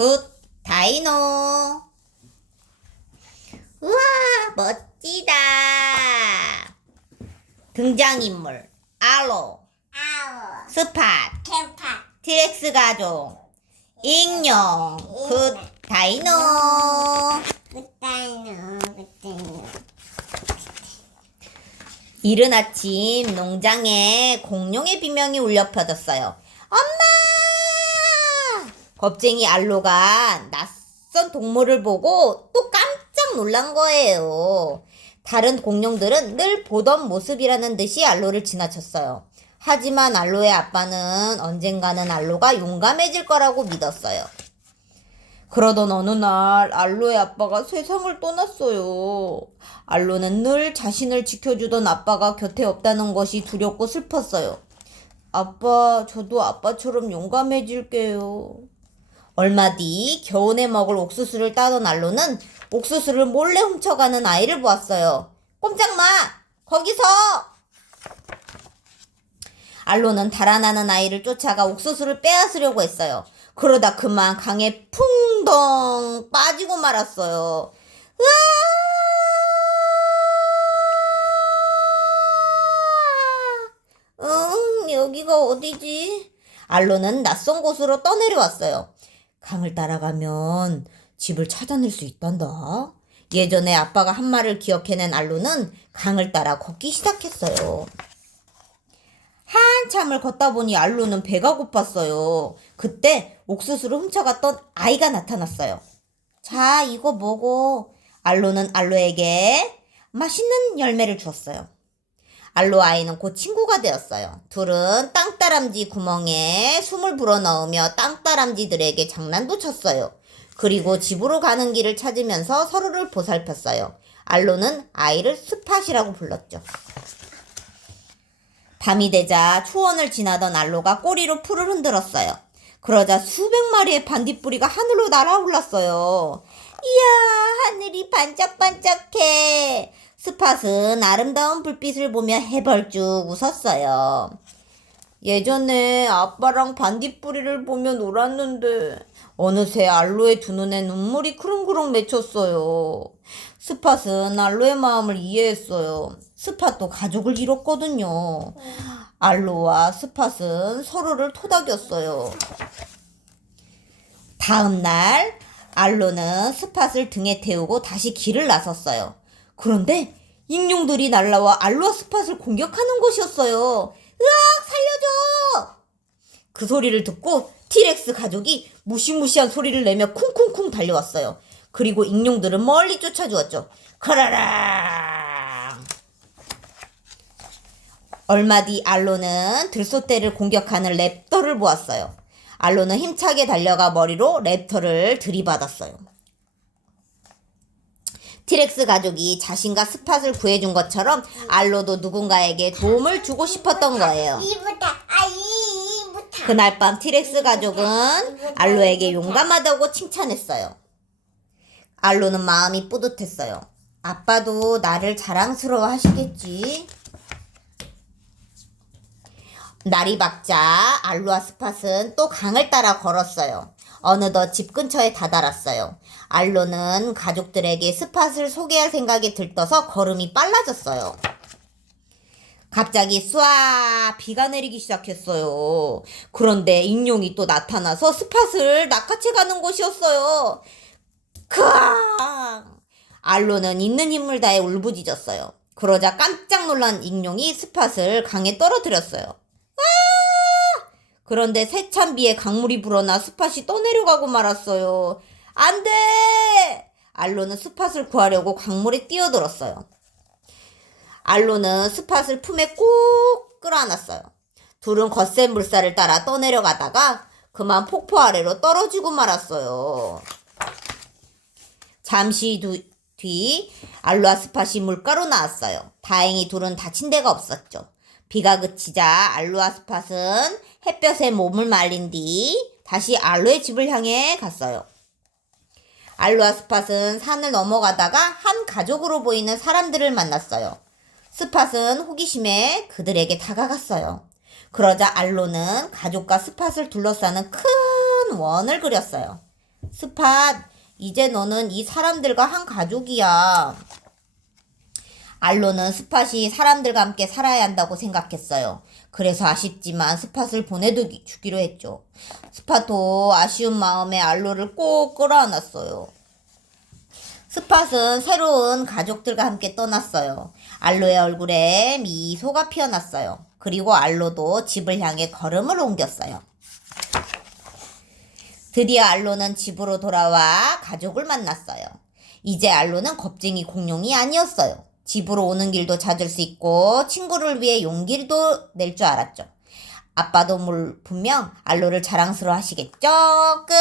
굿 다이노. 우와 멋지다. 등장인물 아우 스팟. 캠파 티렉스 가족. 익룡. 굿 다이노. 굿다이노. 굿다이노. 이른 아침 농장에 공룡의 비명이 울려 퍼졌어요. 겁쟁이 알로가 낯선 동물을 보고 또 깜짝 놀란 거예요. 다른 공룡들은 늘 보던 모습이라는 듯이 알로를 지나쳤어요. 하지만 알로의 아빠는 언젠가는 알로가 용감해질 거라고 믿었어요. 그러던 어느 날 알로의 아빠가 세상을 떠났어요. 알로는 늘 자신을 지켜주던 아빠가 곁에 없다는 것이 두렵고 슬펐어요. 아빠, 저도 아빠처럼 용감해질게요. 얼마 뒤 겨우내 먹을 옥수수를 따던 알로는 옥수수를 몰래 훔쳐가는 아이를 보았어요. 꼼짝 마! 거기서! 알로는 달아나는 아이를 쫓아가 옥수수를 빼앗으려고 했어요. 그러다 그만 강에 풍덩 빠지고 말았어요. 으아! 응, 여기가 어디지? 알로는 낯선 곳으로 떠내려왔어요. 강을 따라가면 집을 찾아낼 수 있단다. 예전에 아빠가 한 말을 기억해낸 알로는 강을 따라 걷기 시작했어요. 한참을 걷다 보니 알로는 배가 고팠어요. 그때 옥수수를 훔쳐갔던 아이가 나타났어요. 자, 이거 먹어. 알로는 알로에게 맛있는 열매를 주었어요. 알로 아이는 곧 친구가 되었어요. 둘은 땅따람쥐 구멍에 숨을 불어넣으며 땅따람쥐들에게 장난도 쳤어요. 그리고 집으로 가는 길을 찾으면서 서로를 보살폈어요. 알로는 아이를 스팟이라고 불렀죠. 밤이 되자 초원을 지나던 알로가 꼬리로 풀을 흔들었어요. 그러자 수백 마리의 반딧불이가 하늘로 날아올랐어요. 이야, 하늘이 반짝반짝해. 스팟은 아름다운 불빛을 보며 해벌쭉 웃었어요. 예전에 아빠랑 반딧불이를 보며 놀았는데 어느새 알로의 두 눈에 눈물이 크릉크릉 맺혔어요. 스팟은 알로의 마음을 이해했어요. 스팟도 가족을 잃었거든요. 알로와 스팟은 서로를 토닥였어요. 다음 날 알로는 스팟을 등에 태우고 다시 길을 나섰어요. 그런데 익룡들이 날라와 알로와 스팟을 공격하는 것이었어요. 으악 살려줘! 그 소리를 듣고 티렉스 가족이 무시무시한 소리를 내며 쿵쿵쿵 달려왔어요. 그리고 익룡들은 멀리 쫓아주었죠. 카라랑! 얼마 뒤 알로는 들소떼를 공격하는 랩터를 보았어요. 알로는 힘차게 달려가 머리로 랩터를 들이받았어요. 티렉스 가족이 자신과 스팟을 구해준 것처럼 알로도 누군가에게 도움을 주고 싶었던 거예요. 이부터 아 이부터 그날 밤 티렉스 가족은 알로에게 용감하다고 칭찬했어요. 알로는 마음이 뿌듯했어요. 아빠도 나를 자랑스러워 하시겠지. 날이 밝자 알로와 스팟은 또 강을 따라 걸었어요. 어느덧 집 근처에 다다랐어요. 알로는 가족들에게 스팟을 소개할 생각이 들떠서 걸음이 빨라졌어요. 갑자기 쏴 비가 내리기 시작했어요. 그런데 익룡이 또 나타나서 스팟을 낚아채 가는 것이었어요. 크앙! 알로는 있는 힘을 다해 울부짖었어요. 그러자 깜짝 놀란 익룡이 스팟을 강에 떨어뜨렸어요. 아! 그런데 세찬 비에 강물이 불어나 스팟이 떠내려가고 말았어요. 안 돼! 알로는 스팟을 구하려고 강물에 뛰어들었어요. 알로는 스팟을 품에 꼭 끌어안았어요. 둘은 거센 물살을 따라 떠내려가다가 그만 폭포 아래로 떨어지고 말았어요. 잠시 두- 뒤 알로와 스팟이 물가로 나왔어요. 다행히 둘은 다친 데가 없었죠. 비가 그치자 알로와 스팟은 햇볕에 몸을 말린 뒤 다시 알로의 집을 향해 갔어요. 알로와 스팟은 산을 넘어가다가 한 가족으로 보이는 사람들을 만났어요. 스팟은 호기심에 그들에게 다가갔어요. 그러자 알로는 가족과 스팟을 둘러싸는 큰 원을 그렸어요. 스팟, 이제 너는 이 사람들과 한 가족이야. 알로는 스팟이 사람들과 함께 살아야 한다고 생각했어요. 그래서 아쉽지만 스팟을 보내주기로 했죠. 스팟도 아쉬운 마음에 알로를 꼭 끌어안았어요. 스팟은 새로운 가족들과 함께 떠났어요. 알로의 얼굴에 미소가 피어났어요. 그리고 알로도 집을 향해 걸음을 옮겼어요. 드디어 알로는 집으로 돌아와 가족을 만났어요. 이제 알로는 겁쟁이 공룡이 아니었어요. 집으로 오는 길도 찾을 수 있고 친구를 위해 용기도 낼 줄 알았죠. 아빠도 물 분명 알로를 자랑스러워 하시겠죠? 끝!